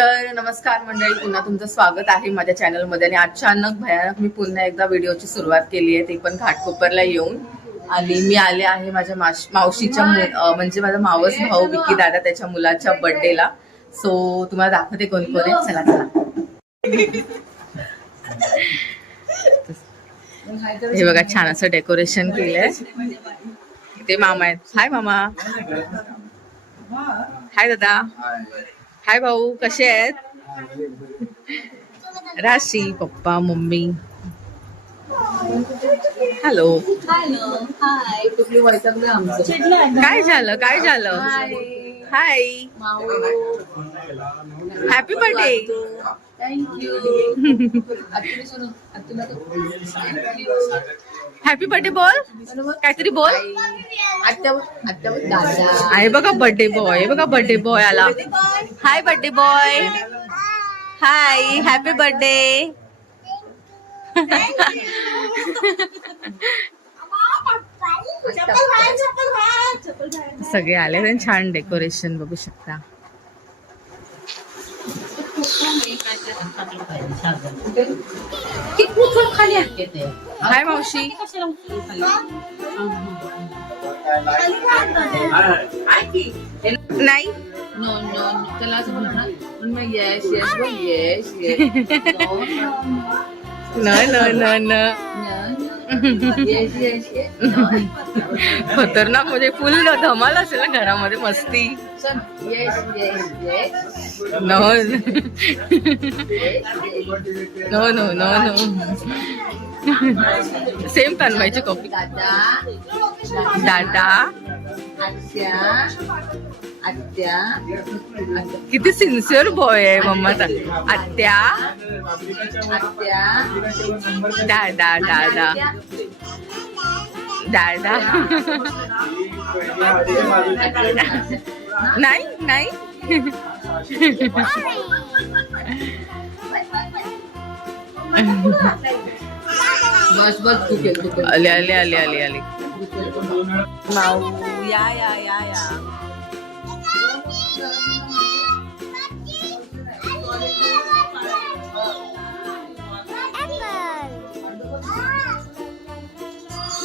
तर नमस्कार मंडळी, पुन्हा तुमचं स्वागत आहे माझ्या चॅनलमध्ये. आणि अचानक भयानक मी पुन्हा एकदा व्हिडिओची सुरुवात केली आहे, ते पण घाटकोपरला येऊन. आणि मी आले आहे माझ्या मावशीच्या म्हणजे माझा मावस भाऊ विकी दादा त्याच्या मुलाच्या बर्थडेला. सो तुम्हाला दाखवते कोण कोण आहे. चला चला. हे बघा, छान असं डेकोरेशन केलंय. ते मामा आहेत. हाय मामा. हाय दादा. हाय भाऊ, कसे आहेत? राशी, पप्पा, मम्मी. हॅलो. हाय. काय झालं? काय झालं? Hi. Happy birthday. Thank you. Happy birthday बोल. काहीतरी बोल. आहे बघा बर्थडे बॉय. हे बघा बर्थडे बॉय आला. हाय बर्थडे बॉय. हाय, हॅपी बर्थडे. सगळे आले आणि छान डेकोरेशन बघू शकता. हाय मावशी. नाही नो नो, त्याला असं म्हणणार मग येस येस बोल, येस येस. न न न न. Yes yes yes. खतरनाक, म्हणजे फुल धमाल असेल ना घरामध्ये, मस्ती. Yes yes yes. No no no no no. Same तन्मयची कॉपी. दादा, दादा. आत्या, आत्या, किती सिन्सिअर बॉय आहे मम्माचा. आत्या, आत्या, दादा दादा दादा. नाही नाही. बस बस. तू केलं. आले आले आले आले आले. माऊ या या या या.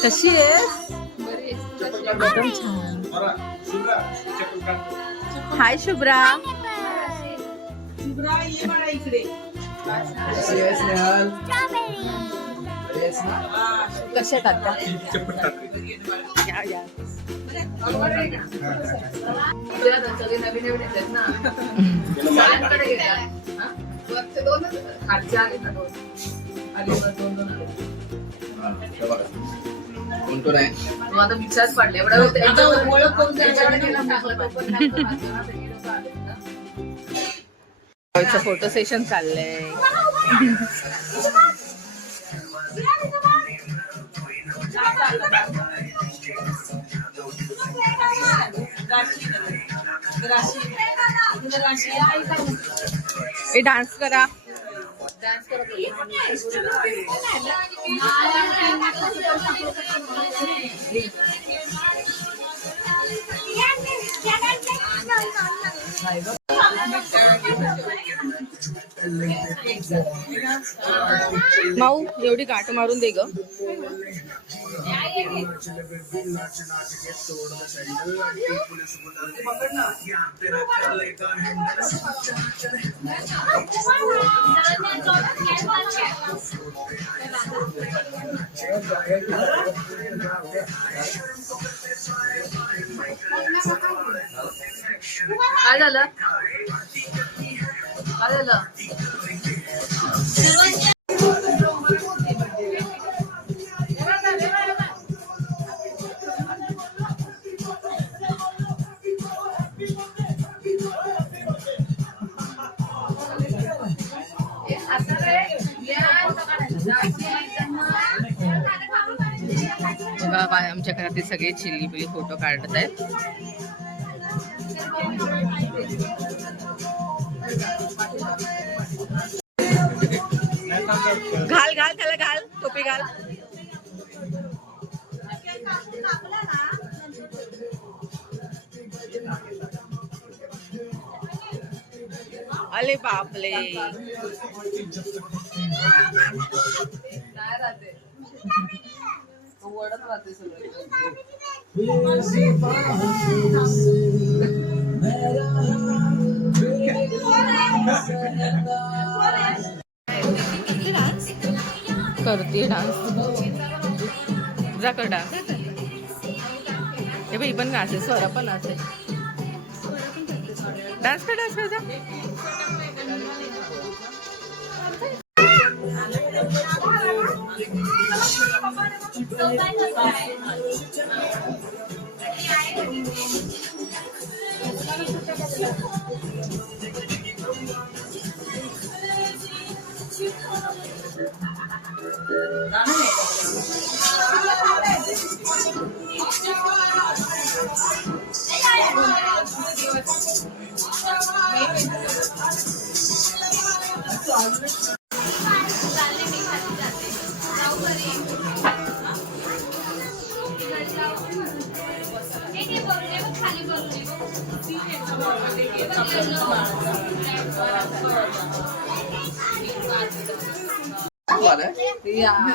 कशी आहेस? एकदम छान. हाय शुभ्रा. कशा टाकता? या या. सगळे नवीन नवीन येतात ना. सगळ्यांकडे घेतात. दोनच खालच्या आले ना, दोन अलीकडे दोन दोन आले. तू आता मिक्सरच पडले एवढा ओळख करून फोटो सेशन चाललंय. हे डान्स करा. डान्स करत माऊ, एवढी गाठ मारून दे ग. काय झालं? काय झालं? बघा, आमच्या घरातील सगळे चिल्ली पिल्ली फोटो काढत आहेत. घाल घाल त्याला, घाल टोपी घाल. अरे बापले. नाही राहते वडत राहते सगळं. करते डान्स. जा कर डान्स. हे बाई पण नाचे, स्वरा पण नाचे. डान्स कर जा.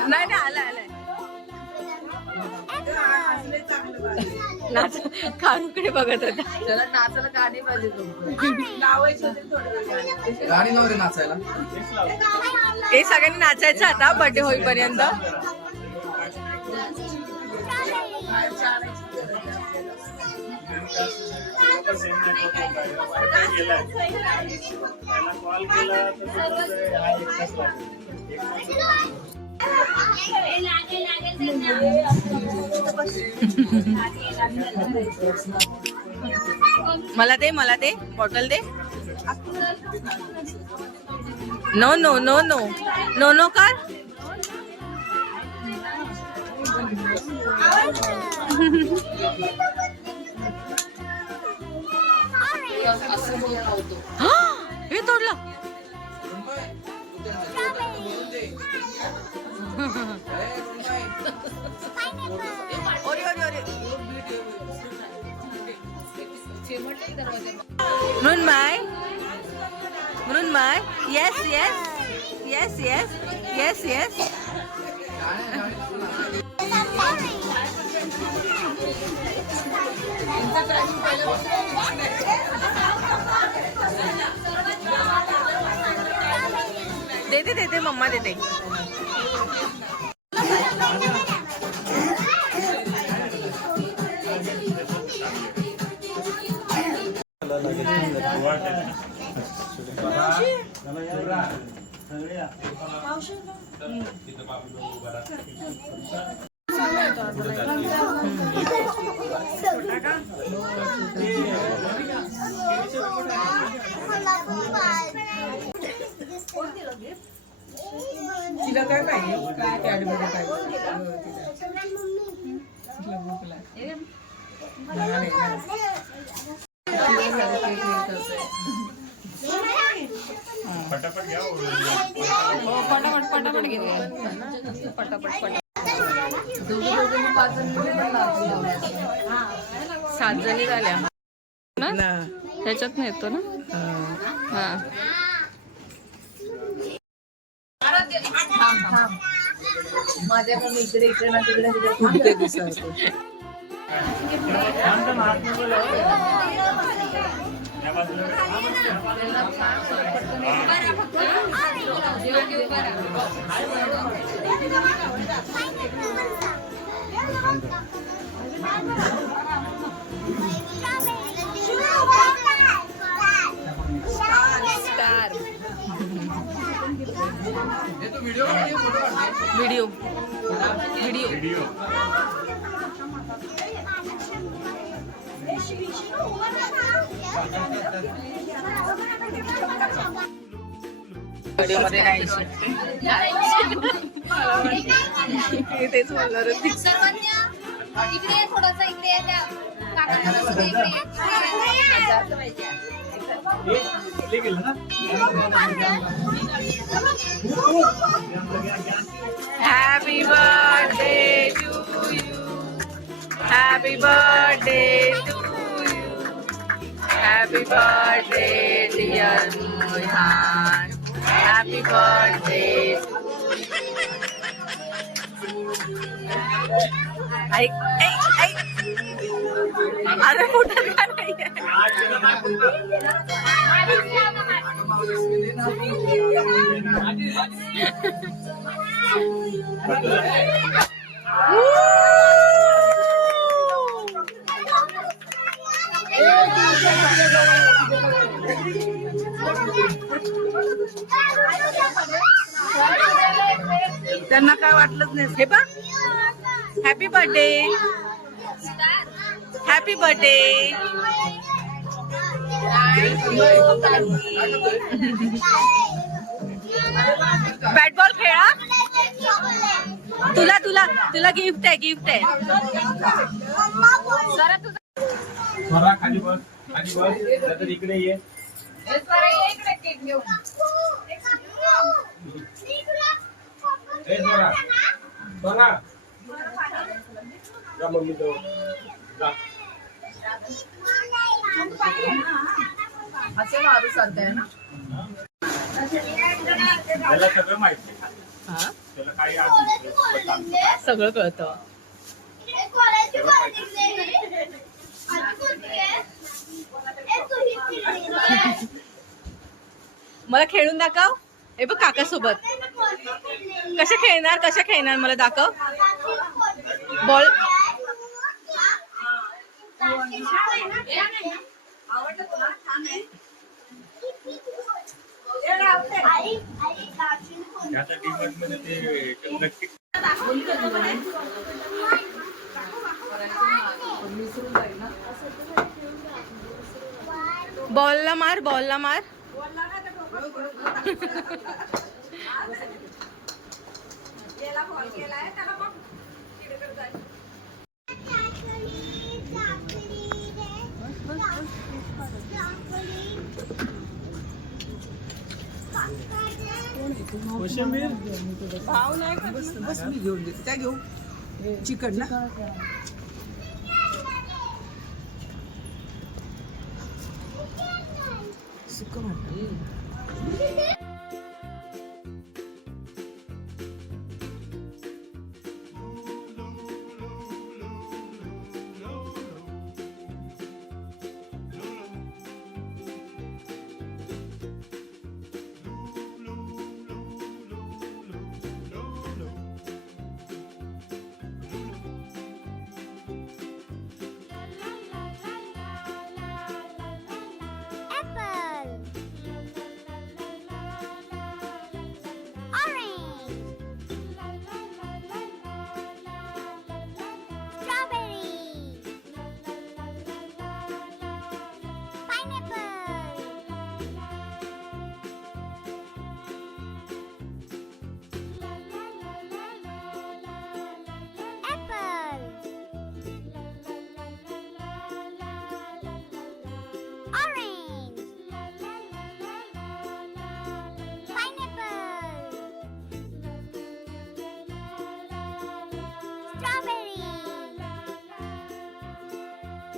नाही आलाय नाच. खारूकडे बघत होता. त्याला नाचायला गाणी पाहिजे गाणी लावते नाचायला. हे सगळ्यांनी नाचायचं आता बर्थडे होईपर्यंत. मला दे बॉटल दे. No no no no no no कर. हे तोडलं. म्हणून my yes yes yes yes yes yes. देते मम्मा देते. तिला काय पाहिजे काय कॅडबरी पाहिजे पटापट घ्या. पटापट घेते. पटापट 7 जणी झाल्या ना त्याच्यात येतो ना. हा माझ्याकडे इकडे ना तिकडे व्हिडिओ मध्ये नाही. तेच बोलणार होती. इकडे थोडंसं इकडे त्या काकांना Happy birthday to you. Happy birthday to you. Happy happy birthday dear Mohan, happy birthday. ऐक ऐक ऐक, अरे कुठं का नाहीये. त्यांना काय वाटलंच नाही. हे बघ, happy birthday, happy birthday. Bat ball खेळा. तुला तुला तुला गिफ्ट आहे, गिफ्ट आहे. स्वरा खाली बस, खाली बस. नंतर इकडे ये. इकडे केक घेऊ. ए स्वरा, स्वरा. जा मम्मी जवळ. जा. असं मारू चालतंय ना. त्याला सगळं माहिती आहे. हा, त्याला काही आधी सगळं कळतं. मला खेळून दाखव. हे बघ काका सोबत कशा खेळणार मला दाखव. बॉल त्याच्या टीममध्ये ते नक्की बॉलला मार, बॉलला मार. भाव नाही बस मी घेऊन देते. त्या घेऊ चिकन ना. सुक्क म्हणतात.